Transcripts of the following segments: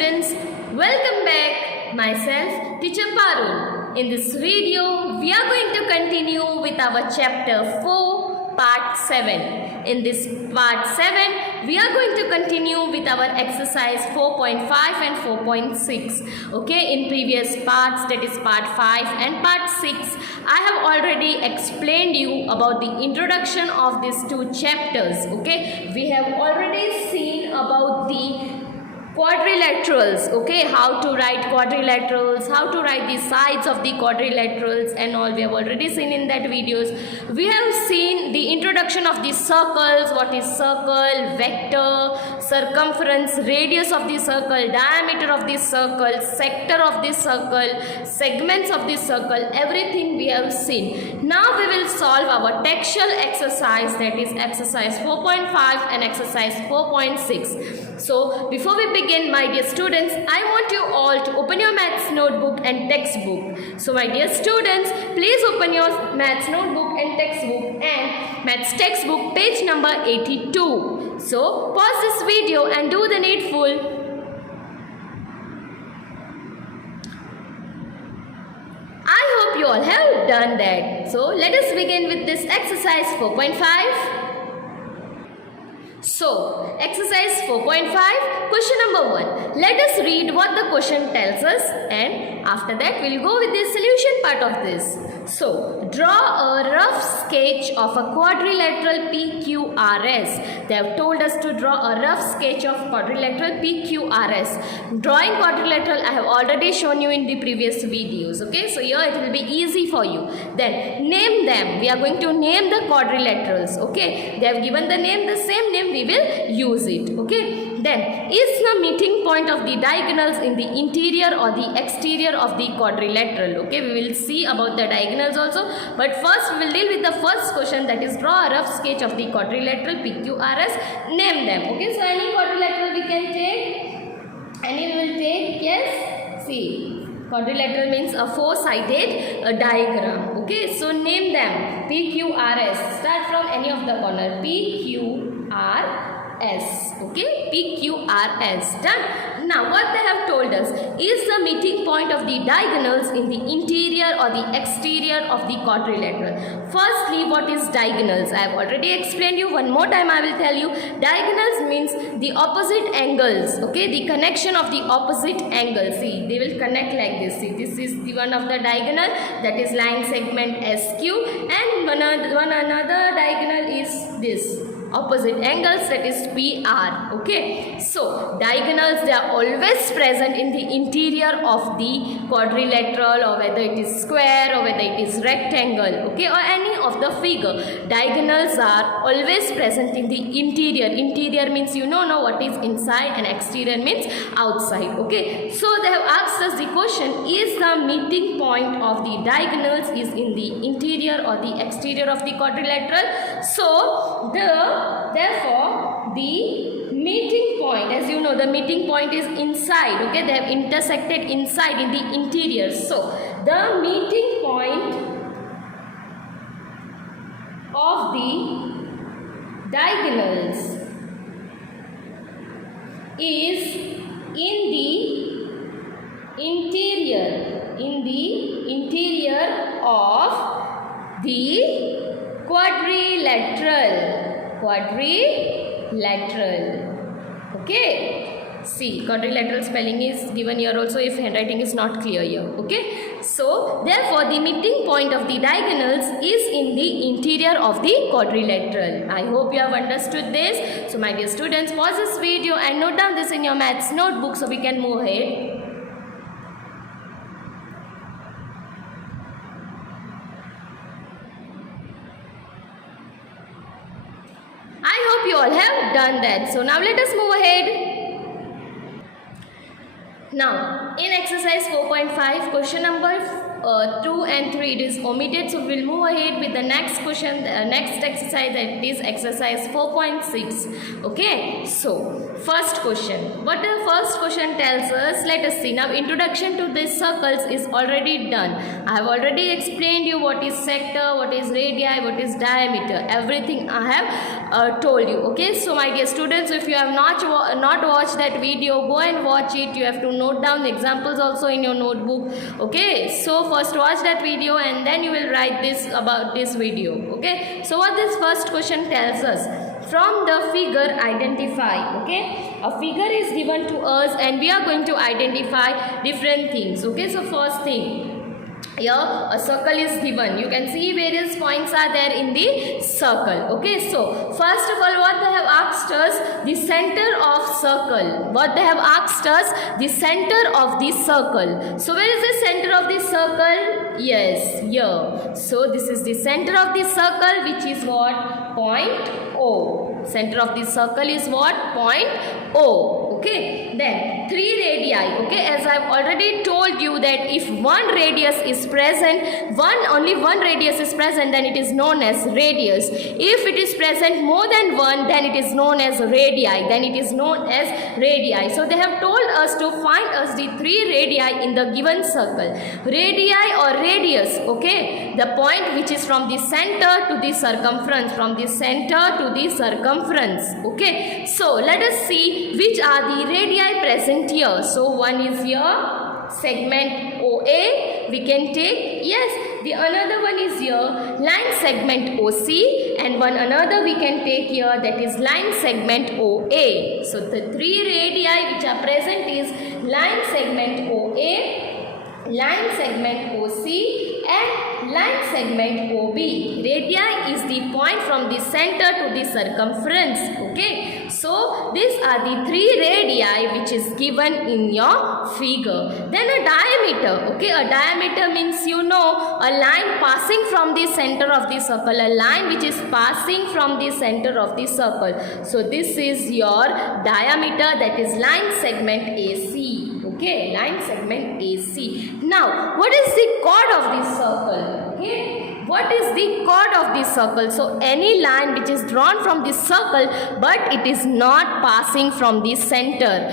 students, welcome back. Myself, Teacher Parul. In this video, we are going to continue with our chapter 4, part 7. In this part 7, we are going to continue with our exercise 4.5 and 4.6. Okay, in previous parts, that is part 5 and part 6, I have already explained you about the introduction of these two chapters. Okay, we have already seen about the quadrilaterals, okay, how to write quadrilaterals, how to write the sides of the quadrilaterals and all. We have already seen in that videos. We have seen the introduction of the circles, what is circle, vector, circumference, radius of the circle, diameter of the circle, sector of the circle, segments of the circle, everything we have seen. Now we will solve our textual exercise, that is exercise 4.5 and exercise 4.6. So before we begin, my dear students, I want you all to open your maths notebook and textbook. So my dear students, please open your maths notebook and textbook and maths textbook page number 82. So pause this video and do the needful. I hope you all have done that. So let us begin with this exercise 4.5. So, exercise 4.5, question number 1. Let us read what the question tells us and after that we will go with the solution part of this. So, draw a rough sketch of a quadrilateral PQRS. They have told us to draw a rough sketch of quadrilateral PQRS. Drawing quadrilateral I have already shown you in the previous videos. Okay, so here it will be easy for you. Then, name them. We are going to name the quadrilaterals. Okay, they have given the name, the same name we will use it. Okay, then is the meeting point of the diagonals in the interior or the exterior of the quadrilateral. Okay, we will see about the diagonals also, but first we will deal with the first question, that is draw a rough sketch of the quadrilateral PQRS. Name them. Okay, so any quadrilateral we can take, any we will take. Yes, see, quadrilateral means a four-sided diagram. Okay, so name them. PQRS, start from any of the corner. PQRS. Okay, PQRS, done. Now what they have told us is the meeting point of the diagonals in the interior or the exterior of the quadrilateral. Firstly, what is diagonals? I have already explained you. One more time I will tell you. Diagonals means the opposite angles. Okay, the connection of the opposite angles. See, they will connect like this. See, this is the one of the diagonal, that is line segment SQ, and one another diagonal is this. Opposite angles, that is PR. Okay, so diagonals, they are always present in the interior of the quadrilateral, or whether it is square or whether it is rectangle, okay, or any of the figure. Diagonals are always present in the interior. Interior means you know what is inside, and exterior means outside. Okay, so they have asked us the question, is the meeting point of the diagonals is in the interior or the exterior of the quadrilateral? So therefore the meeting point, as you know, the meeting point is inside. Okay, they have intersected inside in the interior. So the meeting point of the diagonals is in the interior of the quadrilateral. Okay, see, quadrilateral spelling is given here also if handwriting is not clear here. Okay, so therefore the meeting point of the diagonals is in the interior of the quadrilateral. I hope you have understood this. So my dear students, pause this video and note down this in your maths notebook so we can move ahead. You all have done that. So now let us move ahead. Now, in exercise 4.5, question number 2 and 3 it is omitted. So, we'll move ahead with the next question, next exercise, that is exercise 4.6. Okay, so first question. What the first question tells us? Let us see. Now, introduction to these circles is already done. I have already explained you what is sector, what is radii, what is diameter. Everything I have told you. Okay, so my dear students, if you have not watched that video, go and watch it. You have to note down the examples also in your notebook. Okay, so first watch that video and then you will write this about this video. Okay, so what this first question tells us? From the figure identify. Okay, a figure is given to us and we are going to identify different things. Okay, so first thing, here a circle is given. You can see various points are there in the circle. Okay, so first of all, what they have asked us, the center of circle. What they have asked us, the center of the circle. So where is the center of the circle? Yes, here. So this is the center of the circle, which is what? Point O. Center of the circle is what? Point O. Okay, then 3 radii. Okay, as I have already told you that if one radius is present, only one radius is present, then it is known as radius. If it is present more than one, then it is known as radii. So they have told us to find us the 3 radii in the given circle. Radii or radius. Okay, the point which is from the center to the circumference. Okay, so let us see which are the radii present here. So one is here, segment OA we can take. Yes, the another one is here, line segment OC, and one another we can take here, that is line segment OA. So the 3 radii which are present is line segment OA, line segment OC, and line segment OB. Radii is the point from the center to the circumference. Okay, so these are the 3 radii which is given in your figure. Then a diameter. Okay, a diameter means a line passing from the center of the circle, a line which is passing from the center of the circle. So this is your diameter, that is line segment AC. Okay, line segment AC. Now, what is the chord of this circle? Okay, what is the chord of this circle? So, any line which is drawn from this circle, but it is not passing from the center.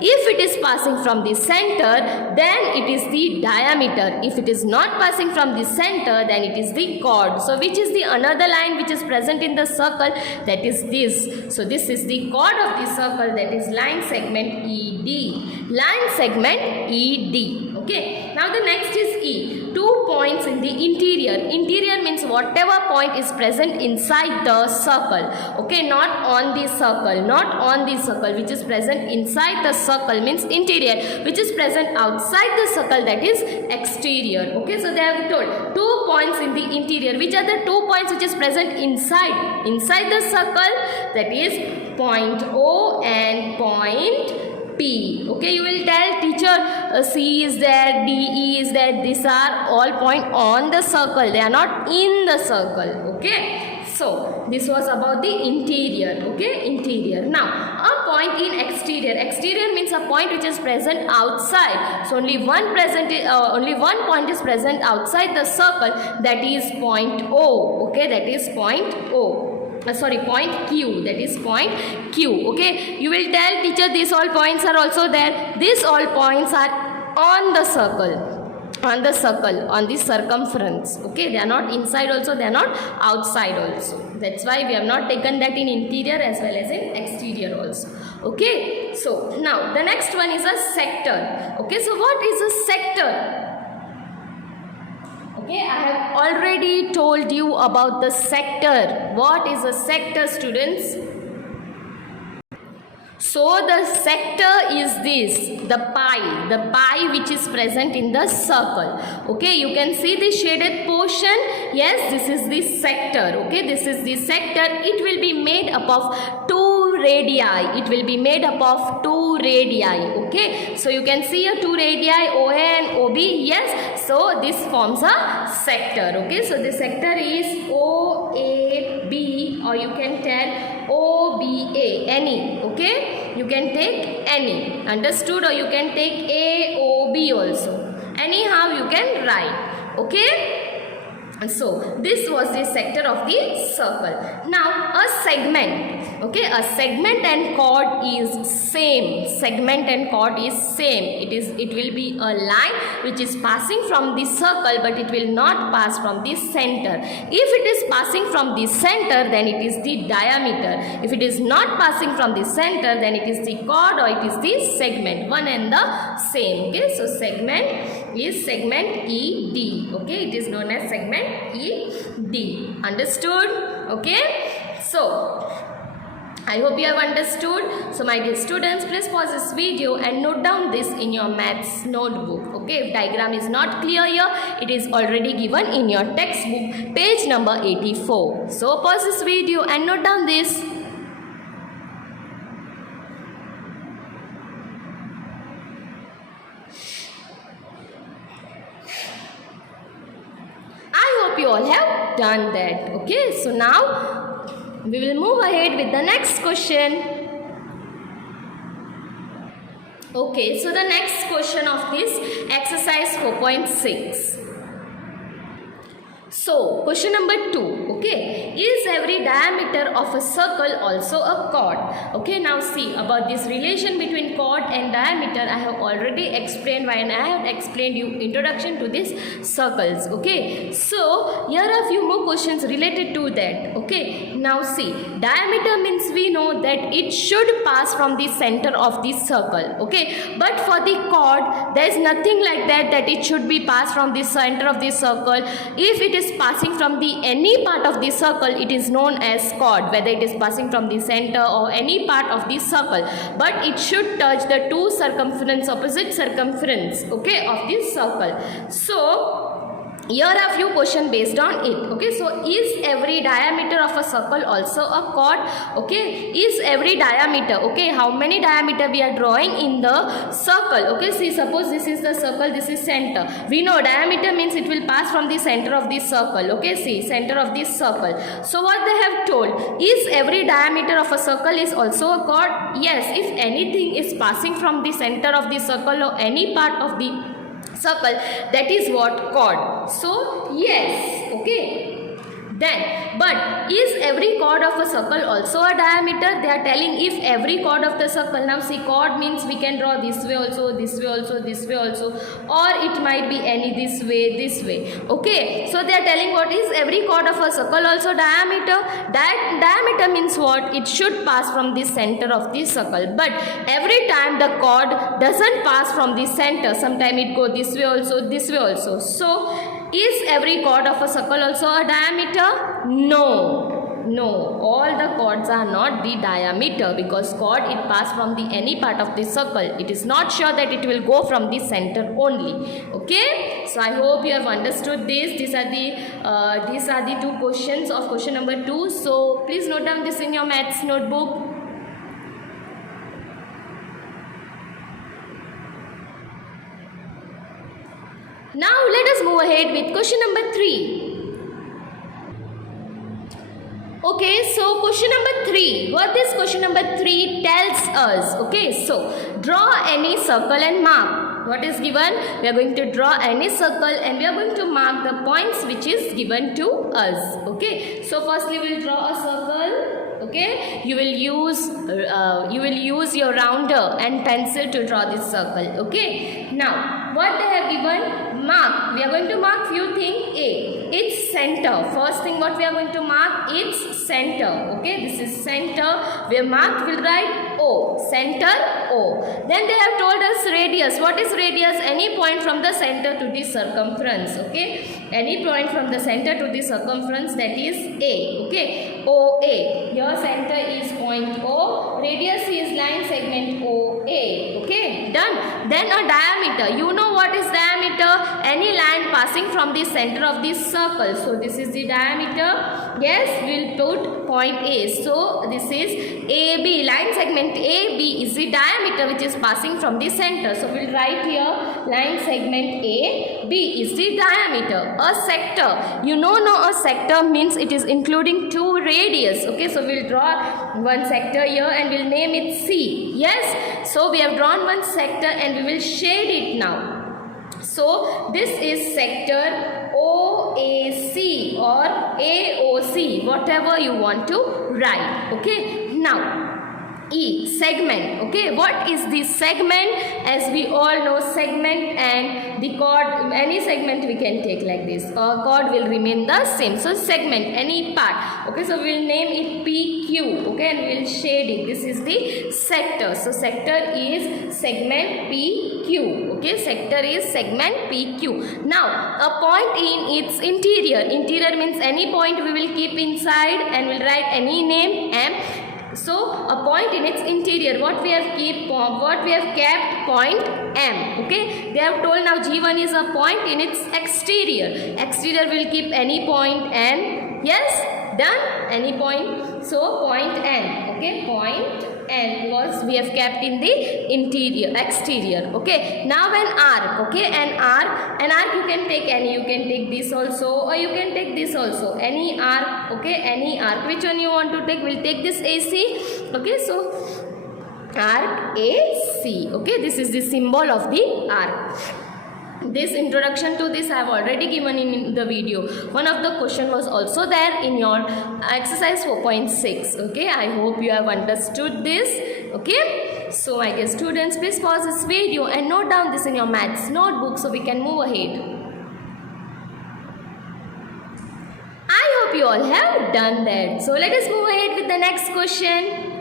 If it is passing from the center, then it is the diameter. If it is not passing from the center, then it is the chord. So, which is the another line which is present in the circle? That is this. So, this is the chord of the circle, that is line segment ED. Line segment ED. Okay. Now the next is E. 2 points in the interior. Interior means whatever point is present inside the circle. Okay, not on the circle. Which is present inside the circle means interior. Which is present outside the circle, that is exterior. Okay, so they have told 2 points in the interior. Which are the 2 points which is present inside the circle? That is point O and point P. Okay, you will tell teacher C is there, DE is there. These are all point on the circle. They are not in the circle. Okay, so this was about the interior. Okay, interior. Now a point in exterior. Exterior means a point which is present outside. So only one point is present outside the circle. That is point O. Okay, that is point O. Point Q, that is point Q. Okay, you will tell teacher these all points are also there. These all points are on the circumference. Okay, they are not inside also, they are not outside also. That's why we have not taken that in interior as well as in exterior also. Okay, so now the next one is a sector. Okay, so what is a sector? Okay, I have already told you about the sector. What is a sector, students? So the sector is this, the pie which is present in the circle. Okay, you can see the shaded portion. Yes, this is the sector. Okay, this is the sector. It will be made up of 2 radii. Okay, so you can see here 2 radii, OA and OB. Yes, so this forms a sector. Okay, so the sector is OAB, or you can tell OB. AOBA, any. Okay, you can take any, understood, or you can take AOB also. Anyhow you can write. Okay. So this was the sector of the circle. Now a segment, okay, a segment and chord is same. Segment and chord is same. It will be a line which is passing from the circle, but it will not pass from the center. If it is passing from the center, then it is the diameter. If it is not passing from the center, then it is the chord or it is the segment. One and the same. Okay, so segment is segment ED. Okay, it is known as segment ED. Understood? Okay. So I hope you have understood. So my dear students, please pause this video and note down this in your maths notebook. Okay, if diagram is not clear here, it is already given in your textbook, page number 84. So pause this video and note down this. You all have done that. Okay, so now we will move ahead with the next question. Okay, so the next question of this exercise 4.6. So question number 2, okay, is every diameter of a circle also a chord? Okay, now see about this relation between chord and diameter. I have already explained when I have explained you introduction to these circles. Okay, so here are a few more questions related to that. Okay, now see, diameter means we know that it should pass from the center of the circle. Okay, but for the chord there is nothing like that it should be passed from the center of the circle. If it is passing from the any part of the circle, it is known as chord, whether it is passing from the center or any part of the circle, but it should touch the two circumference, opposite circumference, okay, of this circle. So here are a few questions based on it. Okay, so is every diameter of a circle also a chord? Okay, is every diameter, okay, how many diameter we are drawing in the circle? Okay, see, suppose this is the circle, this is center. We know diameter means it will pass from the center of this circle. Okay, see, center of this circle. So what they have told, is every diameter of a circle is also a chord? Yes, if anything is passing from the center of the circle or any part of the circle, that is what chord. So yes, okay. Then, but is every chord of a circle also a diameter? They are telling if every chord of the circle. Now see, chord means we can draw this way also, this way also, this way also, or it might be any this way, this way. Okay, so they are telling what is every chord of a circle also diameter? That diameter means what? It should pass from the center of the circle. But every time the chord doesn't pass from the center, sometime it go this way also, this way also. So is every chord of a circle also a diameter? No. No, all the chords are not the diameter, because chord it pass from the any part of the circle. It is not sure that it will go from the center only. Okay, so I hope you have understood this. These are the two questions of question number 2. So please note down this in your maths notebook. Now let us move ahead with question number 3. Okay, so question number 3. What this question number 3 tells us? Okay, so draw any circle and mark. What is given? We are going to draw any circle and we are going to mark the points which is given to us. Okay, so firstly we will draw a circle. Okay, you will use your rounder and pencil to draw this circle. Okay, now what they have given, mark. We are going to mark few things. A, its center. First thing what we are going to mark, its center. Okay, this is center. We have marked, we'll write O, center O. Then they have told us radius. What is radius? Any point from the center to the circumference. Okay, any point from the center to the circumference, that is A. Okay, OA. Your center is point O. Radius is line segment OA. Okay, done. Then a diameter. You know what is diameter? Any line passing from the center of this circle. So this is the diameter. Yes, we'll put point A. So this is AB. Line segment AB is the diameter which is passing from the center. So we'll write here line segment AB is the diameter. a sector. You know a sector means it is including two radius. Okay, so we'll draw one sector here and we'll name it C. Yes, so we have drawn one sector and we will shade it now. So this is sector OAC or AOC, whatever you want to write. Okay, now E, segment. Okay, what is the segment? As we all know, segment and the chord, any segment we can take like this. Chord will remain the same. So segment, any part. Okay, so we'll name it PQ. Okay, and we'll shade it. This is the sector. So sector is segment PQ. Okay, sector is segment PQ. Now a point in its interior. Interior means any point we will keep inside and we'll write any name M. So a point in its interior, what we have kept point M. Okay, they have told now G1 is a point in its exterior. Exterior will keep any point N. Yes, done, any point. So point N. Okay, point N was we have kept in the interior, exterior. Okay, now an arc. Okay, an arc you can take any, you can take this also or you can take this also, any arc. Okay, any arc, which one you want to take? We'll take this AC. Okay, so arc AC. Okay, this is the symbol of the arc. This introduction to this I have already given in the video. One of the question was also there in your exercise 4.6. Okay, I hope you have understood this. Okay, so my dear students, please pause this video and note down this in your maths notebook so we can move ahead. I hope you all have done that. So let us move ahead with the next question.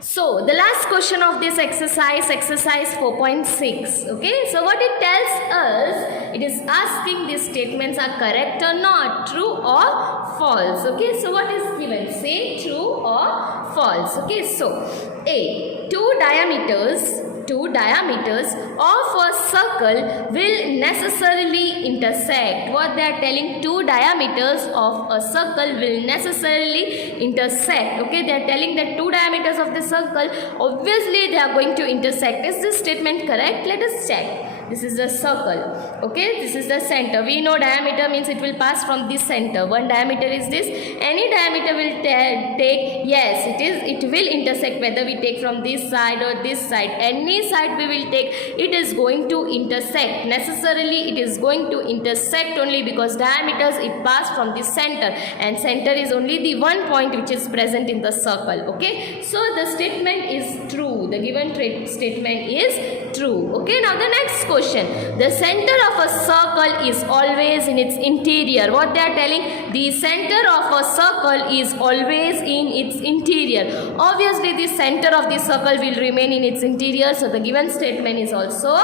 So the last question of this exercise 4.6. Okay, so what it tells us, it is asking these statements are correct or not, true or false. Okay, so what is given? Say true or false. Okay, so A, two diameters of a circle will necessarily intersect. What they are telling, two diameters of a circle will necessarily intersect. Okay, they are telling that two diameters of the circle, obviously they are going to intersect. Is this statement correct? Let us check. This is the circle. Okay, this is the center. We know diameter means it will pass from this center. One diameter is this. Any diameter will take, yes, it will intersect, whether we take from this side or this side. Any side we will take, it is going to intersect. Necessarily it is going to intersect only because diameters it pass from the center, and center is only the one point which is present in the circle. Okay, so the statement is true. The given statement is true. Okay, now the next question. The center of a circle is always in its interior. What they are telling? The center of a circle is always in its interior. Obviously the center of the circle will remain in its interior, so the given statement is also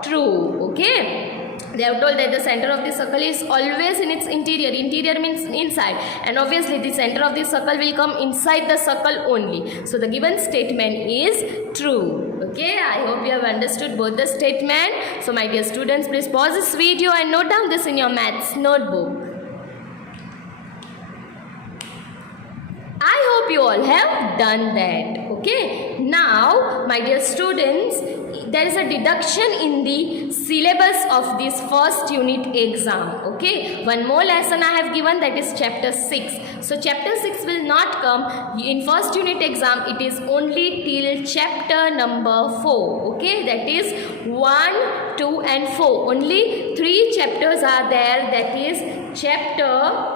true. Okay, they have told that the center of the circle is always in its interior. Interior means inside, and obviously the center of the circle will come inside the circle only. So the given statement is true. Okay, I hope you have understood both the statement. So my dear students, please pause this video and note down this in your maths notebook. I hope you all have done that. Okay, now my dear students, there is a deduction in the syllabus of this first unit exam. Okay, one more lesson I have given, that is chapter 6. So chapter 6 will not come in first unit exam. It is only till chapter number 4. Okay, that is 1, 2 and 4. Only 3 chapters are there, that is chapter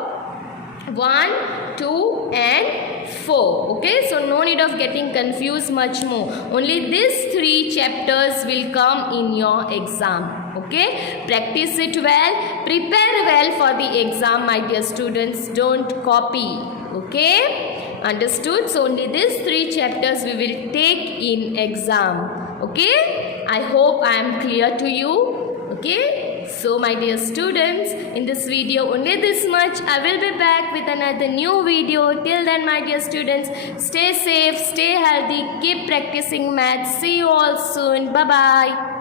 1, 2 and 4. Okay, so no need of getting confused much more. Only these 3 chapters will come in your exam. Okay, practice it well, prepare well for the exam, my dear students. Don't copy. Okay, understood? So only these 3 chapters we will take in exam. Okay, I hope I am clear to you. Okay, so my dear students, in this video only this much. I will be back with another new video. Till then, my dear students, stay safe, stay healthy, keep practicing maths. See you all soon. Bye bye.